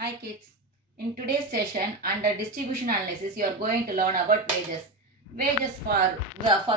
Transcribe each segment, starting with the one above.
Hi kids. In today's session under distribution analysis you are going to learn about wages. Wages for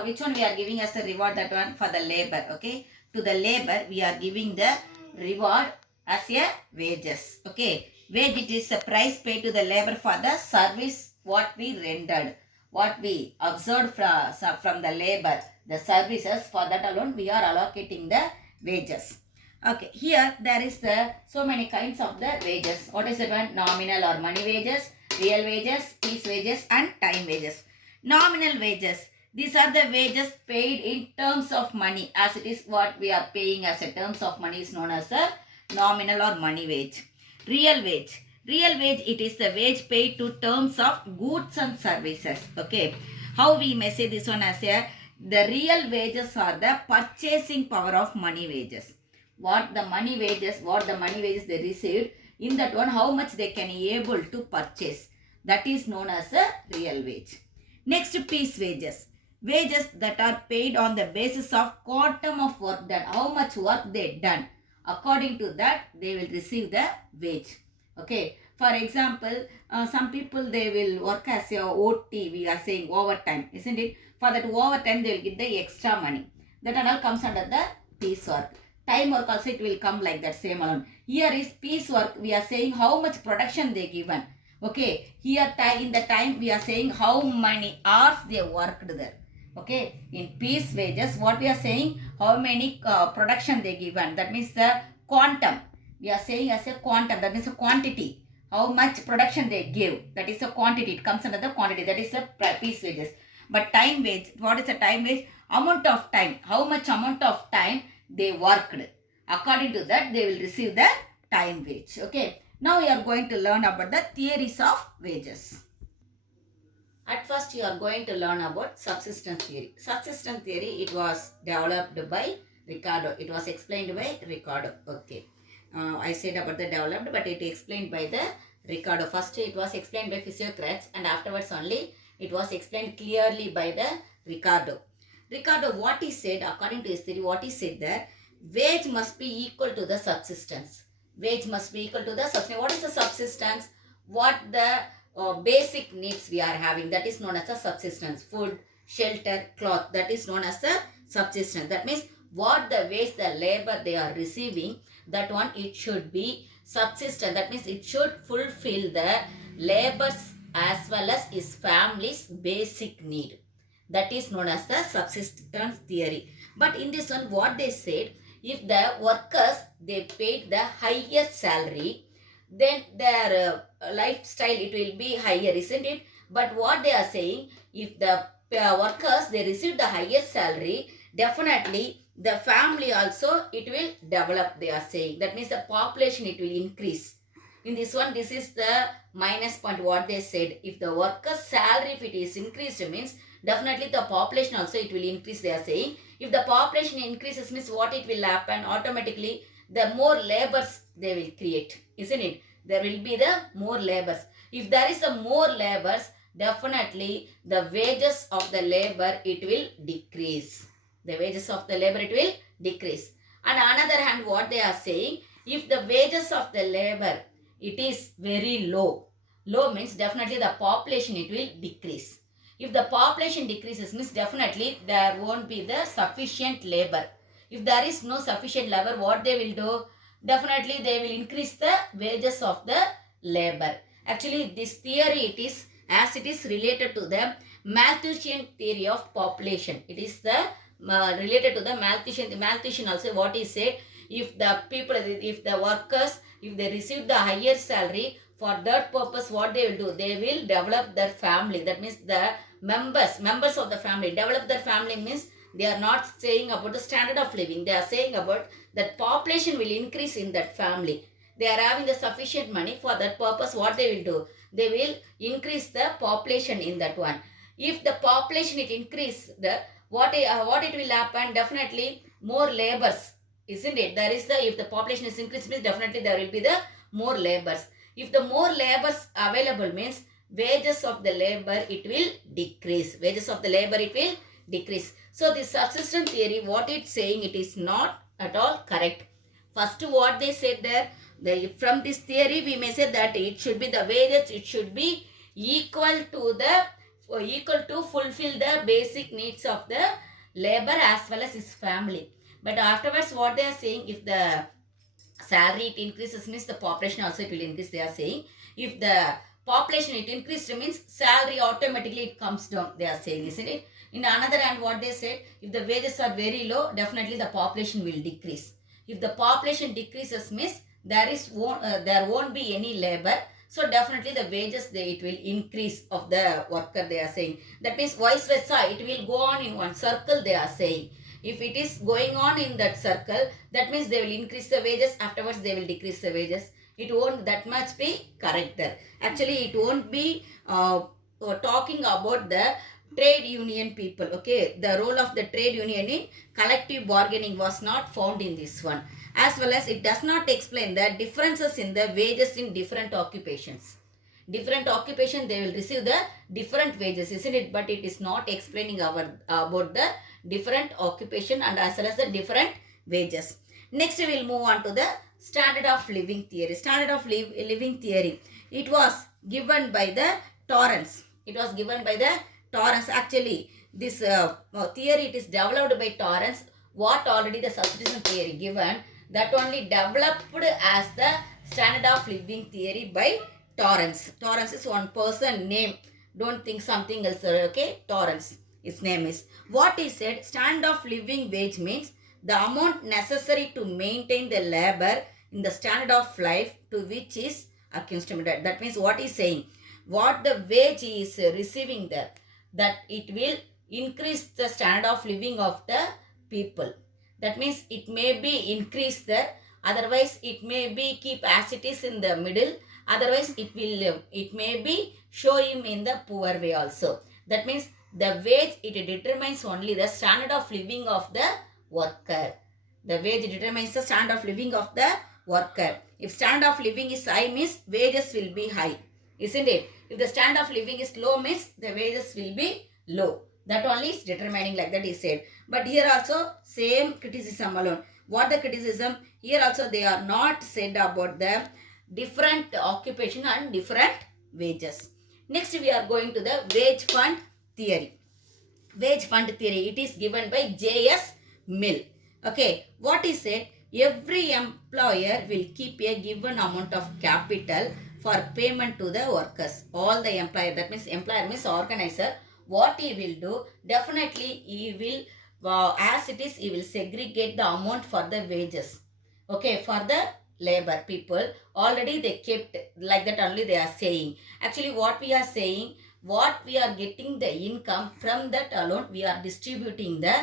which one we are giving as a reward, that one for the labor. Okay. To the labor we are giving the reward as a wages. Okay. Wage, it is the price paid to the labor for the service what we rendered, what we observed from the labor, the services. For that alone we are allocating the wages. Okay, here there is so many kinds of the wages. What is the one? Nominal or money wages, real wages, piece wages and time wages. Nominal wages. These are the wages paid in terms of money, as it is what we are paying as a terms of money is known as a nominal or money wage. Real wage. Real wage, it is the wage paid to terms of goods and services. Okay. How we may say this one as a, the real wages are the purchasing power of money wages. What the money wages they received, in that one how much they can able to purchase, that is known as a real wage. Next, piece wages. Wages that are paid on the basis of quantum of work done, how much work they done, according to that they will receive the wage. Okay, for example, some people they will work as a OT, we are saying overtime, isn't it? For that overtime they will get the extra money, that and all comes under the piece work. Time work also it will come like that same alone. Here is piece work, we are saying how much production they given. Okay, here in the time we are saying how many hours they worked there. Okay, in piece wages what we are saying, how many production they given, that means the quantum. We are saying as a quantum, that means a quantity. How much production they give, that is a quantity, it comes under the quantity, that is the piece wages. But time wage, what is the time wage? Amount of time, how much amount of time they worked. According to that, they will receive the time wage. Okay. Now we are going to learn about the theories of wages. At first, you are going to learn about subsistence theory. Subsistence theory, it was developed by Ricardo. It was explained by Ricardo. Okay. I said about the developed, but it explained by the Ricardo. First, it was explained by Physiocrates, and afterwards only it was explained clearly by the Ricardo. Ricardo, what he said, according to his theory, what he said there, wage must be equal to the subsistence. Wage must be equal to the subsistence. What is the subsistence? What the basic needs we are having, that is known as a subsistence. Food, shelter, cloth, that is known as the subsistence. That means what the wage, the labor they are receiving, that one it should be subsistence. That means it should fulfill the labor's as well as his family's basic need. That is known as the subsistence theory. But in this one, what they said, if the workers, they paid the highest salary, then their lifestyle, it will be higher, isn't it? But what they are saying, if the workers, they receive the highest salary, definitely the family also, it will develop, they are saying. That means the population, it will increase. In this one, this is the minus point what they said. If the worker's salary, if it is increased, means definitely the population also it will increase, they are saying. If the population increases, means what it will happen, automatically the more labors they will create, isn't it? There will be the more labors. If there is a more labors, definitely the wages of the labor it will decrease. The wages of the labor it will decrease. And on the other hand, what they are saying, if the wages of the labor it is very low, low means definitely the population it will decrease. If the population decreases, means definitely there won't be the sufficient labor. If there is no sufficient labor, what they will do? Definitely they will increase the wages of the labor. Actually, this theory, it is as it is related to the Malthusian theory of population. It is the related to the Malthusian. The Malthusian also what he said, if the people, if the workers, if they receive the higher salary, for that purpose what they will do, they will develop their family. That means the members of the family, develop their family means they are not saying about the standard of living, they are saying about that population will increase in that family. They are having the sufficient money, for that purpose what they will do, they will increase the population in that one. If the population it increase, the what it will happen, definitely more labors, isn't it? There is the, if the population is increased, means definitely there will be the more labors. If the more labors available, means wages of the labor it will decrease. Wages of the labor it will decrease. So this subsistence theory, what it's saying, it is not at all correct. First what they said there, From this theory, we may say that it should be the wages, it should be equal to fulfill the basic needs of the labor as well as his family. But afterwards, what they are saying, if the salary it increases means the population also it will increase, they are saying. If the population it increased means salary automatically it comes down, they are saying, isn't it? In another hand, what they said, if the wages are very low, definitely the population will decrease. If the population decreases means there won't be any labor, so definitely the wages it will increase of the worker, they are saying. That means vice versa, it will go on in one circle, they are saying. If it is going on in that circle, that means they will increase the wages, afterwards they will decrease the wages. It won't that much be correct there. Actually, it won't be talking about the trade union people. Okay, the role of the trade union in collective bargaining was not found in this one. As well as it does not explain the differences in the wages in different occupations. Different occupation, they will receive the different wages, isn't it? But it is not explaining about the different occupation and as well as the different wages. Next, we will move on to the standard of living theory. Standard of living theory. It was given by the Torrance. It was given by the Torrance. Actually, this theory, it is developed by Torrance. What already the subsistence theory given, that only developed as the standard of living theory by Torrance. Torrance is one person name. Don't think something else. Okay, Torrance. His name is. What he said, standard of living wage means the amount necessary to maintain the labor in the standard of life to which is accustomed. That means what he is saying, what the wage he is receiving there, that it will increase the standard of living of the people. That means it may be increased there, otherwise it may be keep as it is in the middle, otherwise it may be show him in the poor way also. That means the wage, it determines only the standard of living of the worker. The wage determines the standard of living of the worker. If standard of living is high means wages will be high, isn't it? If the standard of living is low means the wages will be low. That only is determining, like that he said. But here also same criticism alone. What the criticism? Here also they are not said about the different occupation and different wages. Next, we are going to the wage fund theory. Wage fund theory, it is given by J.S. Mill. Okay, what he said, every employer will keep a given amount of capital for payment to the workers. All the employer, that means employer means organizer, what he will do, definitely he will, as it is, he will segregate the amount for the wages. Okay, for the labor people, already they kept like that only they are saying. Actually, what we are saying, what we are getting the income from that alone, we are distributing the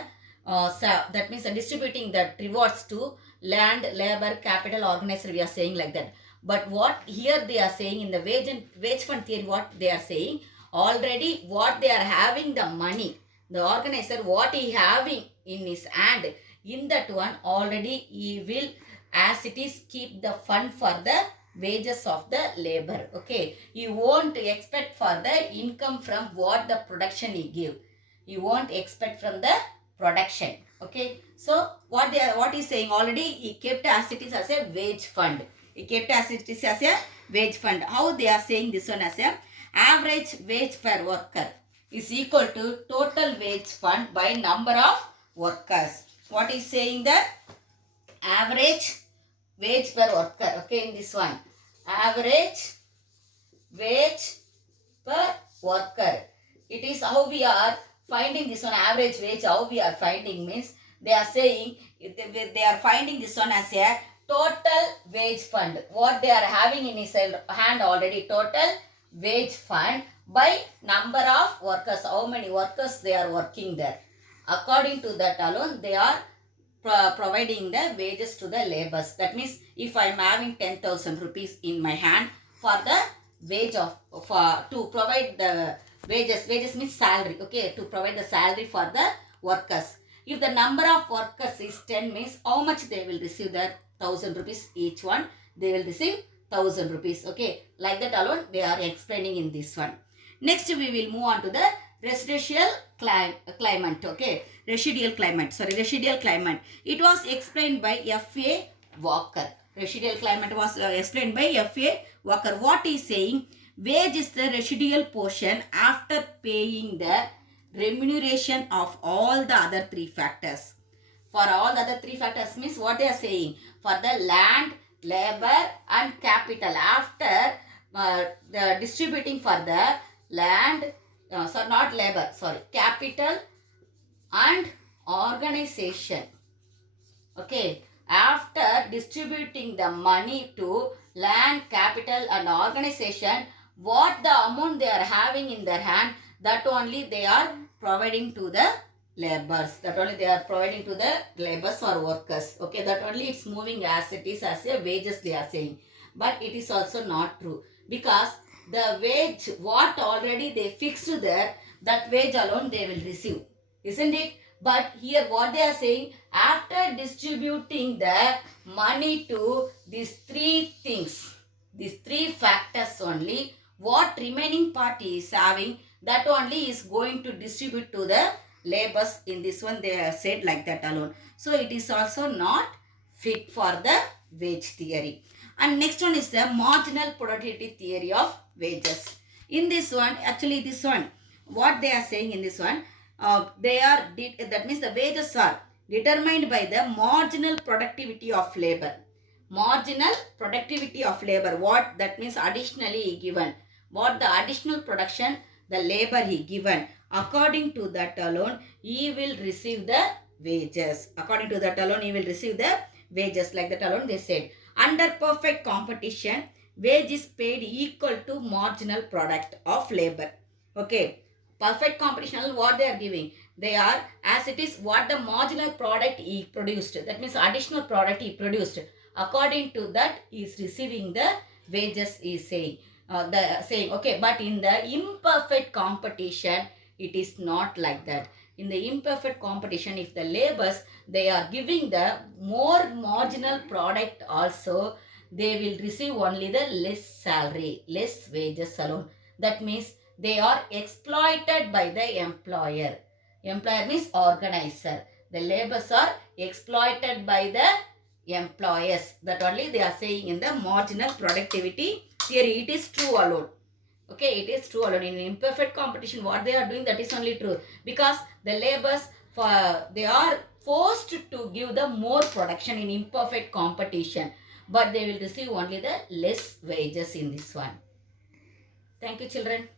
that means distributing the rewards to land, labor, capital, organizer, we are saying like that. But what here they are saying in the wage fund theory, what they are saying, already what they are having the money, the organizer, what he having in his hand, in that one already he will, as it is, keep the fund for the wages of the labor. Okay, you won't expect for the income from what the production he give. You won't expect from the production. Okay, so what is saying, already he kept as it is as a wage fund. He kept as it is as a wage fund. How they are saying this one, as a average wage per worker is equal to total wage fund by number of workers. What is saying that? Average wage per worker. Okay, in this one, average wage per worker. It is how we are finding this one, average wage. How we are finding means, they are saying they are finding this one as a total wage fund. What they are having in his hand already, total wage fund by number of workers. How many workers they are working there. According to that alone, they are providing the wages to the laborers. That means if I am having 10,000 rupees in my hand for the wage of, to provide the wages means salary. Okay, to provide the salary for the workers. If the number of workers is 10 means how much they will receive, that 1,000 rupees each one, they will receive 1,000 rupees. Okay, like that alone they are explaining in this one. Next, we will move on to the residual climate. Okay, residual climate. It was explained by F.A. Walker. Residual claimant was explained by F.A. Walker. What he is saying, wage is the residual portion after paying the remuneration of all the other three factors. For all the other three factors means what they are saying, for the land, labor and capital, after the distributing for the land, not labor, capital and organization. Okay, after distributing the money to land, capital and organization, what the amount they are having in their hand, that only they are providing to the laborers. That only they are providing to the laborers or workers. Okay, that only it's moving as it is, as a wages they are saying. But it is also not true, because the wage what already they fixed there, that wage alone they will receive, isn't it? But here what they are saying, after distributing the money to these three things, these three factors only, what remaining party is having, that only is going to distribute to the laborers. In this one they have said like that alone. So it is also not fit for the wage theory. And next one is the marginal productivity theory of wages. In this one, actually this one, what they are saying in this one, that means the wages are determined by the marginal productivity of labor. Marginal productivity of labor, what that means, additionally given, what the additional production the labor he given, according to that alone he will receive the wages. According to that alone he will receive the wages, like that alone they said. Under perfect competition, wage is paid equal to marginal product of labor. Okay, perfect competition, what they are giving, they are as it is what the marginal product he produced, that means additional product he produced, according to that he is receiving the wages, is saying. Okay, but in the imperfect competition it is not like that. In the imperfect competition, if the laborers they are giving the more marginal product also, they will receive only the less salary, less wages alone. That means they are exploited by the employer. Employer means organizer. The laborers are exploited by the employers. That only they are saying in the marginal productivity theory. It is true alone. Okay, it is true alone. In imperfect competition, what they are doing, that is only true, because the laborers they are forced to give the more production in imperfect competition, but they will receive only the less wages in this one. Thank you, children.